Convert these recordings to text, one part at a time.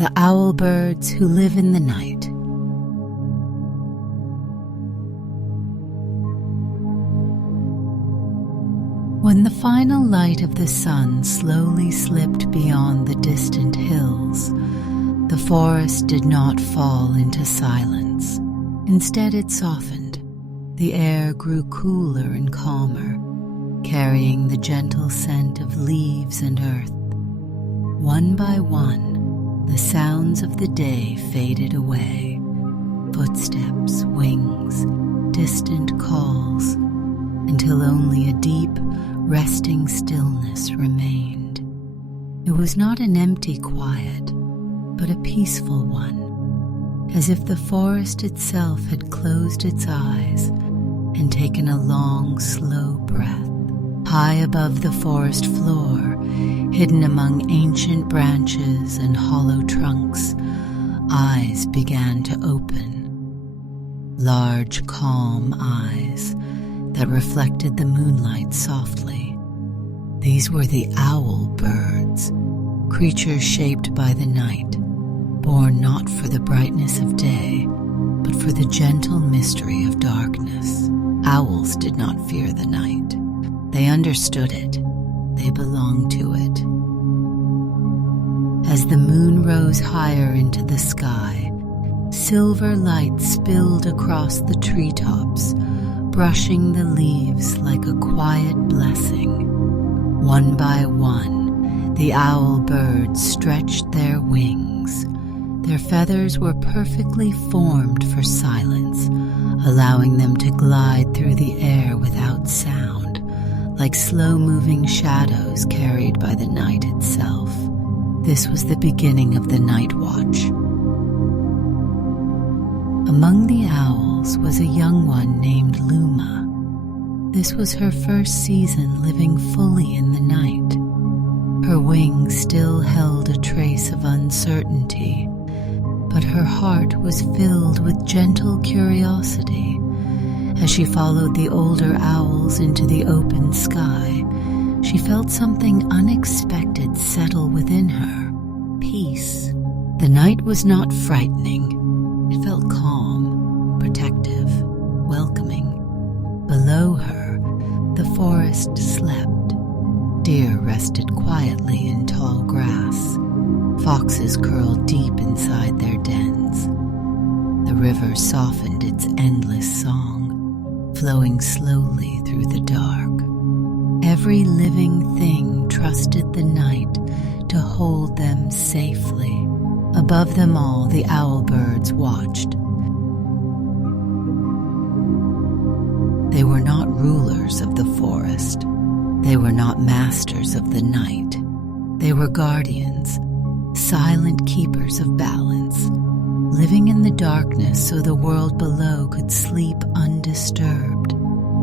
The owl birds who live in the night. When the final light of the sun slowly slipped beyond the distant hills, the forest did not fall into silence. Instead, it softened. The air grew cooler and calmer, carrying the gentle scent of leaves and earth. One by one, the sounds of the day faded away. Footsteps, wings, distant calls, until only a deep, resting stillness remained. It was not an empty quiet, but a peaceful one, as if the forest itself had closed its eyes and taken a long, slow breath. High above the forest floor, hidden among ancient branches and hollow trunks, eyes began to open. Large, calm eyes that reflected the moonlight softly. These were the owl birds, creatures shaped by the night, born not for the brightness of day, but for the gentle mystery of darkness. Owls did not fear the night. They understood it. They belonged to it. As the moon rose higher into the sky, silver light spilled across the treetops, brushing the leaves like a quiet blessing. One by one, the owl birds stretched their wings. Their feathers were perfectly formed for silence, allowing them to glide through the air without sound, like slow-moving shadows carried by the night itself. This was the beginning of the night watch. Among the owls was a young one named Luma. This was her first season living fully in the night. Her wings still held a trace of uncertainty, but her heart was filled with gentle curiosity. As she followed the older owls into the open sky, she felt something unexpected settle within her. Peace. The night was not frightening. It felt calm, protective, welcoming. Below her, the forest slept. Deer rested quietly in tall grass. Foxes curled deep inside their dens. The river softened its endless song, flowing slowly through the dark. Every living thing trusted the night to hold them safely. Above them all, the owl birds watched. They were not rulers of the forest. They were not masters of the night. They were guardians, silent keepers of balance, living in the darkness so the world below could sleep undisturbed.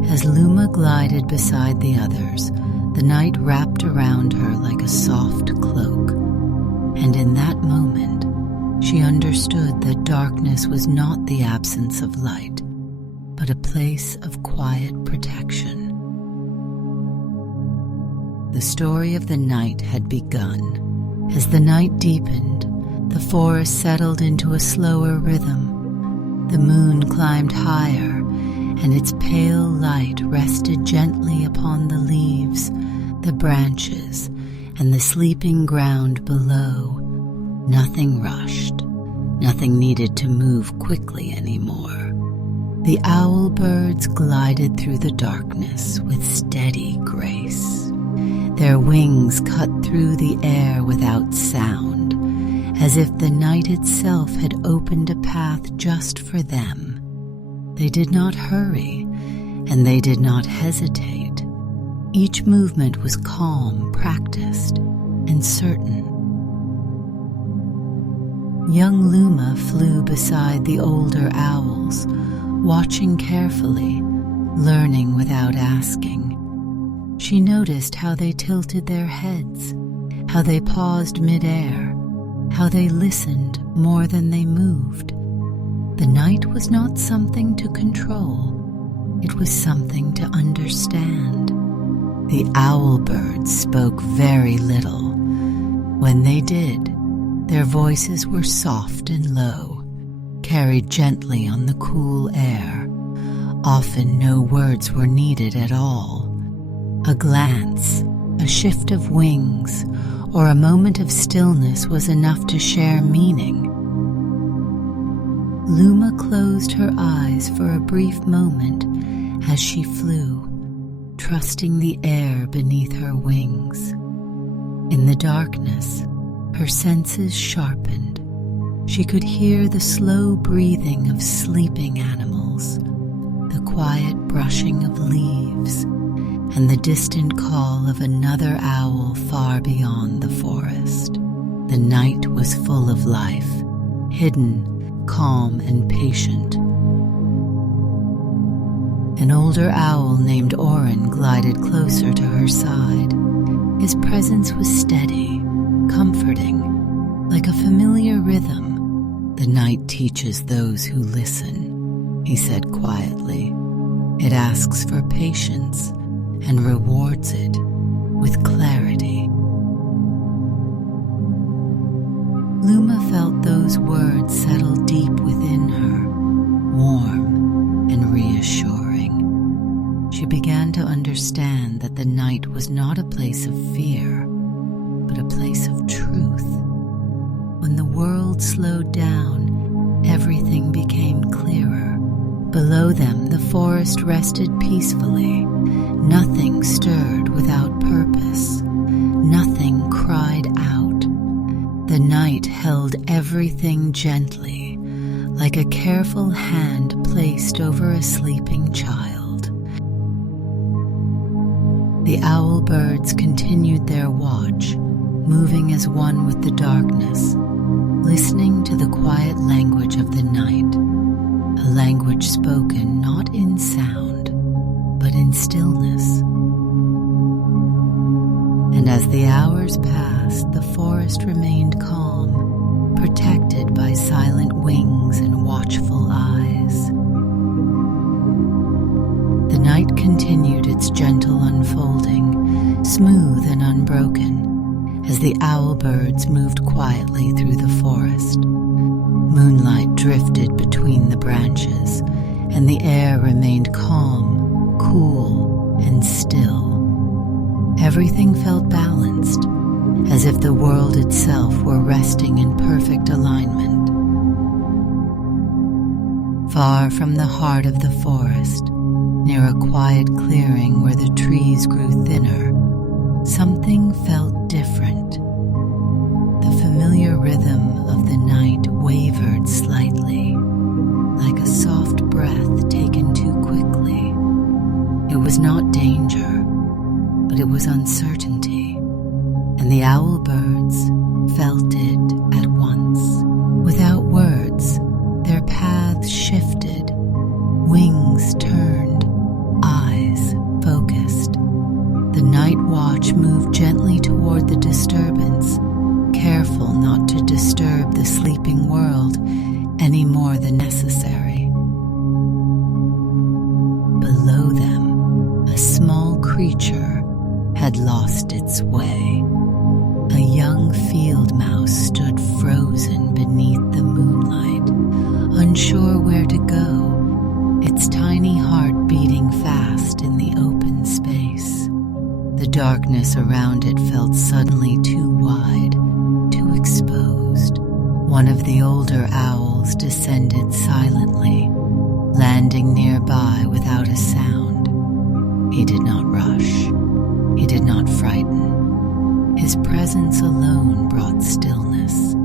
As Luma glided beside the others, the night wrapped around her like a soft cloak. And in that moment, she understood that darkness was not the absence of light, but a place of quiet protection. The story of the night had begun. As the night deepened, the forest settled into a slower rhythm. The moon climbed higher, and its pale light rested gently upon the leaves, the branches, and the sleeping ground below. Nothing rushed. Nothing needed to move quickly anymore. The owl birds glided through the darkness with steady grace. Their wings cut through the air without sound, as if the night itself had opened a path just for them. They did not hurry, and they did not hesitate. Each movement was calm, practiced, and certain. Young Luma flew beside the older owls, watching carefully, learning without asking. She noticed how they tilted their heads, how they paused mid-air, how they listened more than they moved. The night was not something to control. It was something to understand. The owl birds spoke very little. When they did, Their voices were soft and low, carried gently on the cool air. Often no words were needed at all. A glance, a shift of wings, or a moment of stillness was enough to share meaning. Luma closed her eyes for a brief moment as she flew, trusting the air beneath her wings. In the darkness, her senses sharpened. She could hear the slow breathing of sleeping animals, the quiet brushing of leaves, and the distant call of another owl far beyond the forest. The night was full of life, hidden, calm, and patient. An older owl named Oren glided closer to her side. His presence was steady, comforting, like a familiar rhythm. "The night teaches those who listen," he said quietly. "It asks for patience and rewards it with clarity." Luma felt those words settle deep within her, warm and reassuring. She began to understand that the night was not a place of fear, but a place of truth. When the world slowed down, everything became clearer. Below them, the forest rested peacefully. Nothing stirred without purpose. Nothing cried out. The night held everything gently, like a careful hand placed over a sleeping child. The owl birds continued their watch, moving as one with the darkness, listening to the quiet language of the night, a language spoken not in sound, but in stillness. And as the hours passed, the forest remained calm, protected by silent wings and watchful eyes. The night continued its gentle unfolding, smooth and unbroken, as the owl birds moved quietly through the forest. Moonlight drifted between the branches, and the air remained calm, cool, and still. Everything felt balanced, as if the world itself were resting in perfect alignment. Far from the heart of the forest, near a quiet clearing where the trees grew thinner, something felt different. The familiar rhythm of the night wavered slightly, like a soft breath taken too quickly. It was not danger, but it was uncertainty, and the owl birds felt it at once. Without words, their paths shifted, wings turned, eyes focused. The night watch moved gently toward the disturbance, careful not to disturb the sleeping world any more than necessary. Below them, a small creature had lost its way. A young field mouse stood frozen beneath the moonlight, unsure where to go, its tiny heart beating fast in the open space. The darkness around it felt suddenly too wide, too exposed. One of the older owls descended silently, landing nearby without a sound. He did not rush. He did not frighten. His presence alone brought stillness.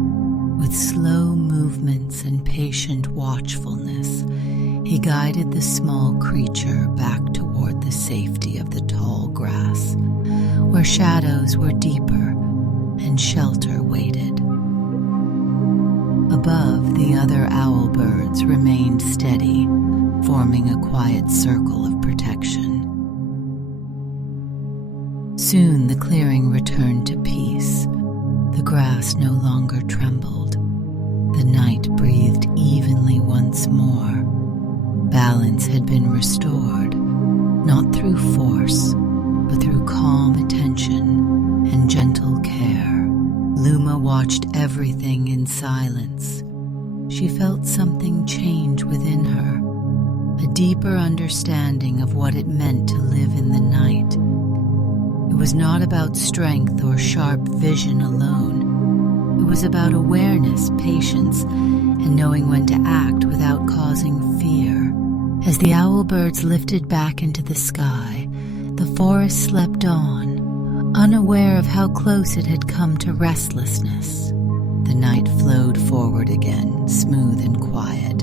With slow movements and patient watchfulness, he guided the small creature back toward the safety of the tall grass, where shadows were deeper and shelter waited. Above, the other owl birds remained steady, forming a quiet circle of protection. Soon the clearing returned to peace. The grass no longer trembled. The night breathed evenly once more. Balance had been restored, not through force, but through calm attention and gentle care. Luma watched everything in silence. She felt something change within her, a deeper understanding of what it meant to live in the night. It was not about strength or sharp vision alone. It was about awareness, patience, and knowing when to act without causing fear. As the owlbirds lifted back into the sky, the forest slept on, unaware of how close it had come to restlessness. The night flowed forward again, smooth and quiet,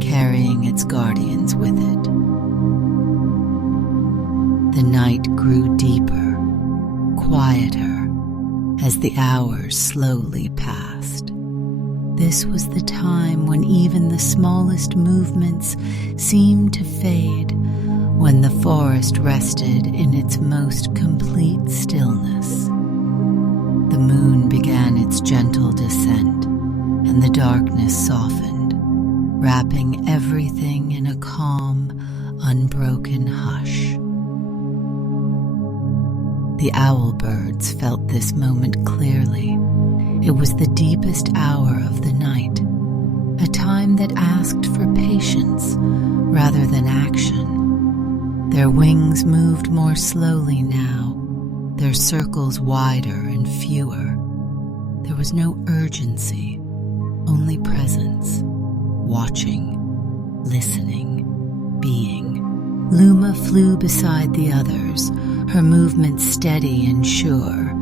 carrying its guardians with it. The night grew deeper, quieter, as the hours slowly passed. This was the time when even the smallest movements seemed to fade, when the forest rested in its most complete stillness. The moon began its gentle descent, and the darkness softened, wrapping everything in a calm, unbroken hush. The owlbirds felt this moment clearly. It was the deepest hour of the night, a time that asked for patience rather than action. Their wings moved more slowly now, their circles wider and fewer. There was no urgency, only presence, watching, listening, being. Luma flew beside the others, her movements steady and sure.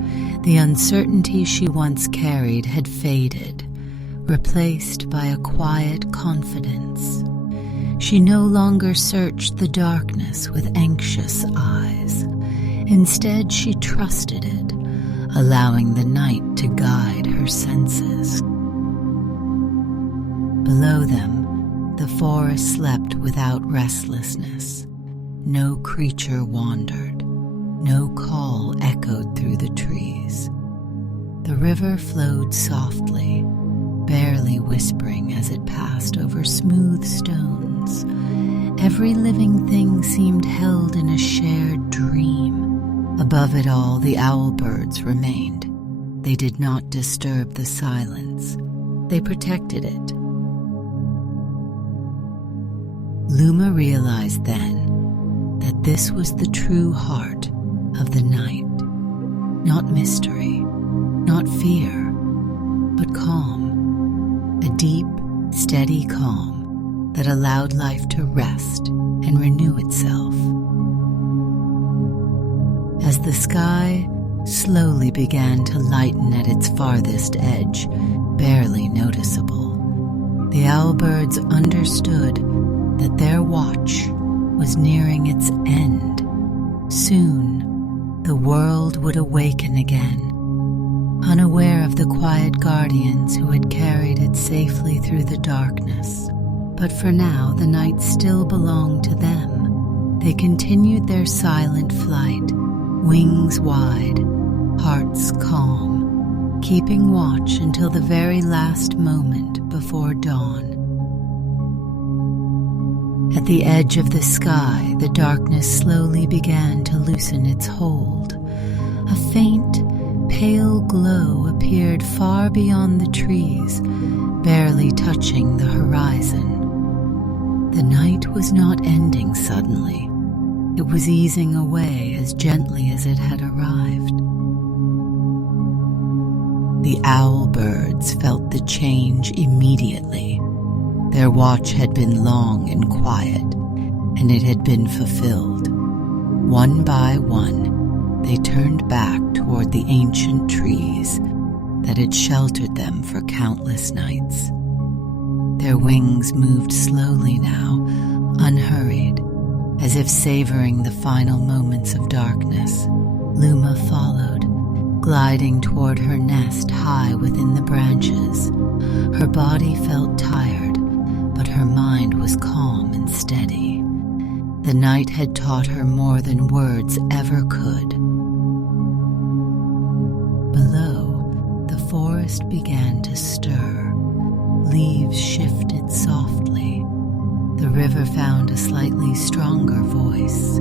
The uncertainty she once carried had faded, replaced by a quiet confidence. She no longer searched the darkness with anxious eyes. Instead, she trusted it, allowing the night to guide her senses. Below them, the forest slept without restlessness. No creature wandered. No call echoed through the trees. The river flowed softly, barely whispering as it passed over smooth stones. Every living thing seemed held in a shared dream. Above it all, the owlbirds remained. They did not disturb the silence. They protected it. Luma realized then that this was the true heart of the night. Not mystery, not fear, but calm. A deep, steady calm that allowed life to rest and renew itself. As the sky slowly began to lighten at its farthest edge, barely noticeable, the owlbirds understood that their watch was nearing its end. Soon, the world would awaken again, unaware of the quiet guardians who had carried it safely through the darkness. But for now, the night still belonged to them. They continued their silent flight, wings wide, hearts calm, keeping watch until the very last moment before dawn. At the edge of the sky, the darkness slowly began to loosen its hold. A faint, pale glow appeared far beyond the trees, barely touching the horizon. The night was not ending suddenly. It was easing away as gently as it had arrived. The owlbirds felt the change immediately. Their watch had been long and quiet, and it had been fulfilled. One by one, they turned back toward the ancient trees that had sheltered them for countless nights. Their wings moved slowly now, unhurried, as if savoring the final moments of darkness. Luma followed, gliding toward her nest high within the branches. Her body felt tired, but her mind was calm and steady. The night had taught her more than words ever could. Below, the forest began to stir. Leaves shifted softly. The river found a slightly stronger voice.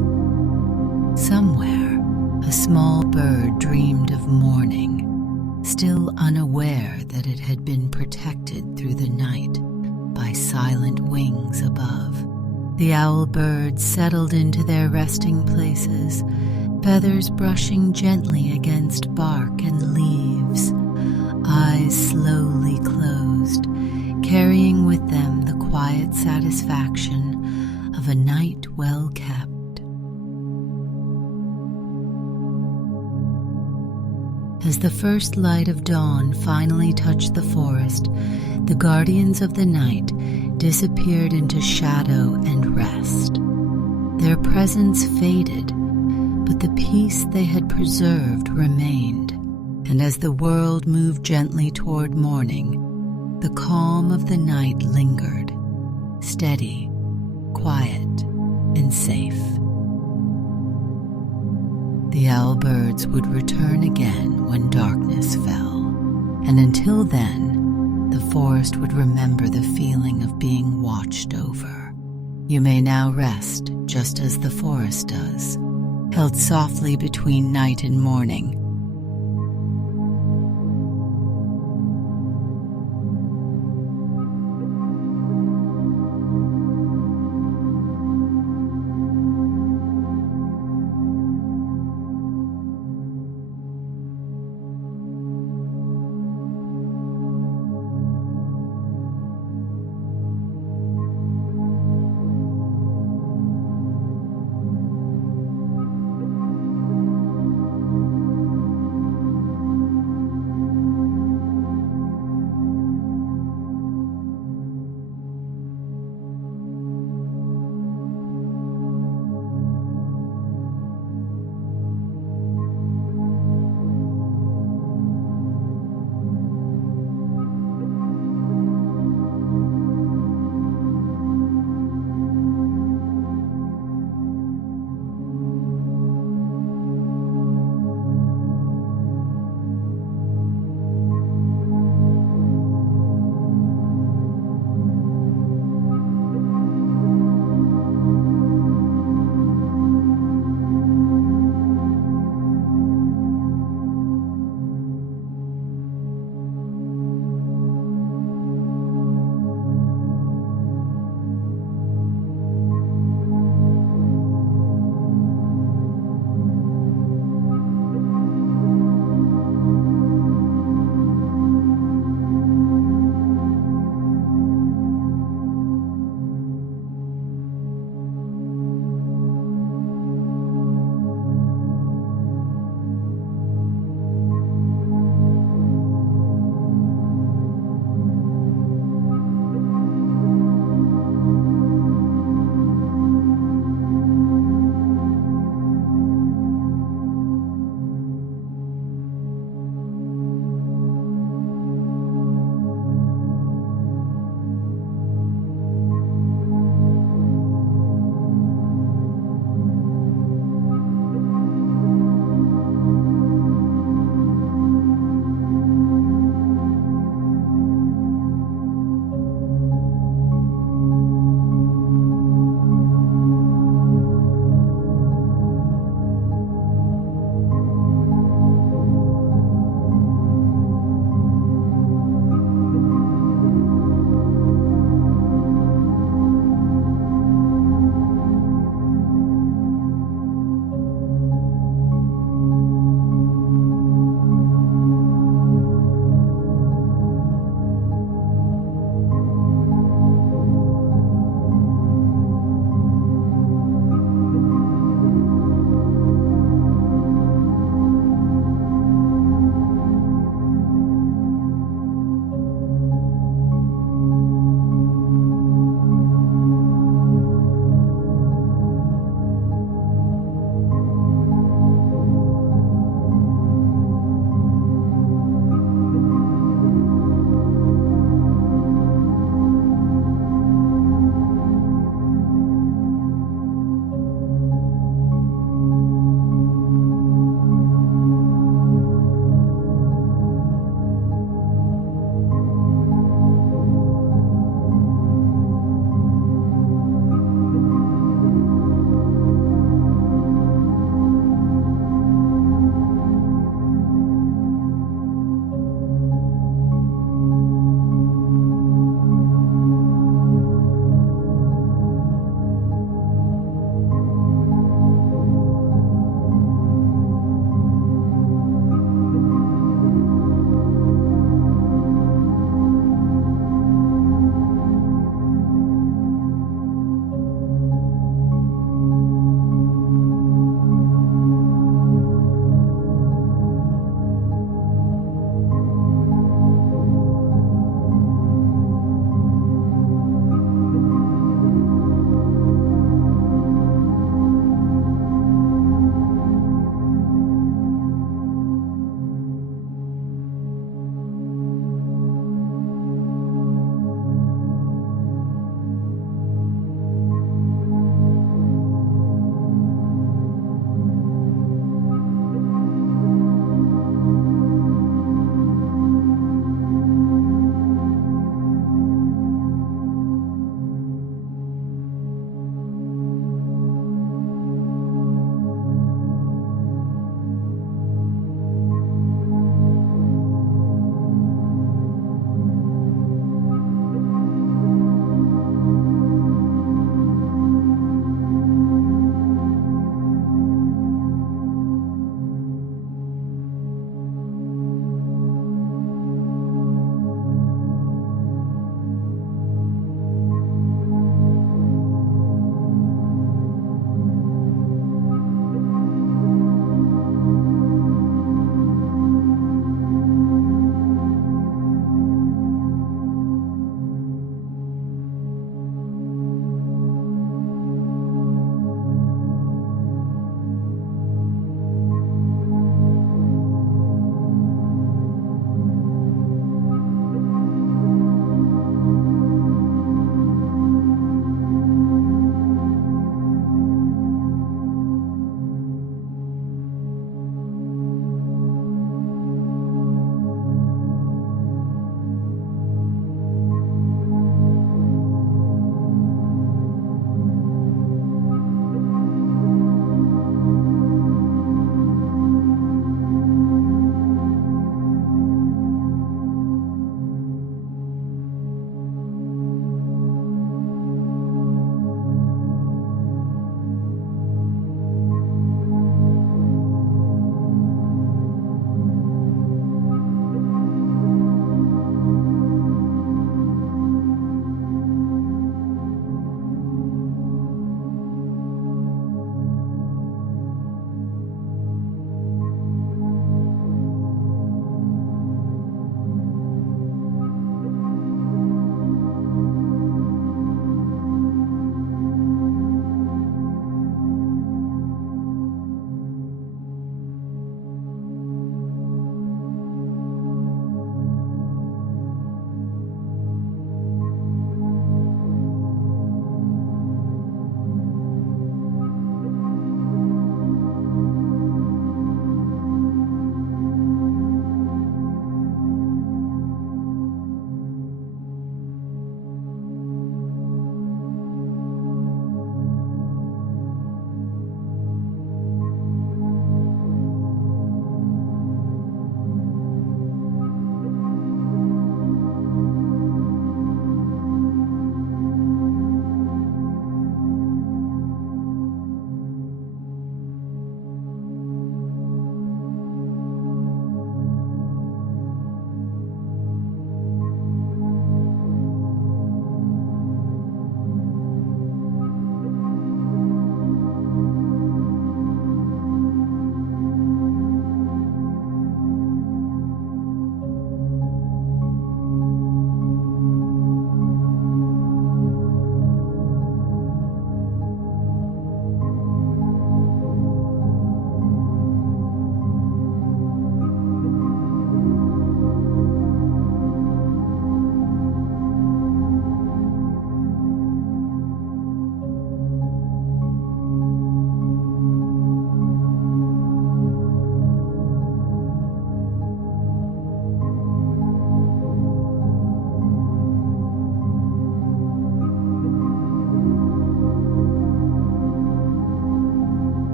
Somewhere, a small bird dreamed of morning, still unaware that it had been protected through the night by silent wings above. The owl birds settled into their resting places, feathers brushing gently against bark and leaves, eyes slowly closed, carrying with them the quiet satisfaction of a night well kept. As the first light of dawn finally touched the forest, the guardians of the night disappeared into shadow and rest. Their presence faded, but the peace they had preserved remained, and as the world moved gently toward morning, the calm of the night lingered, steady, quiet, and safe. The owlbirds would return again when darkness fell, and until then, the forest would remember the feeling of being watched over. You may now rest just as the forest does, held softly between night and morning,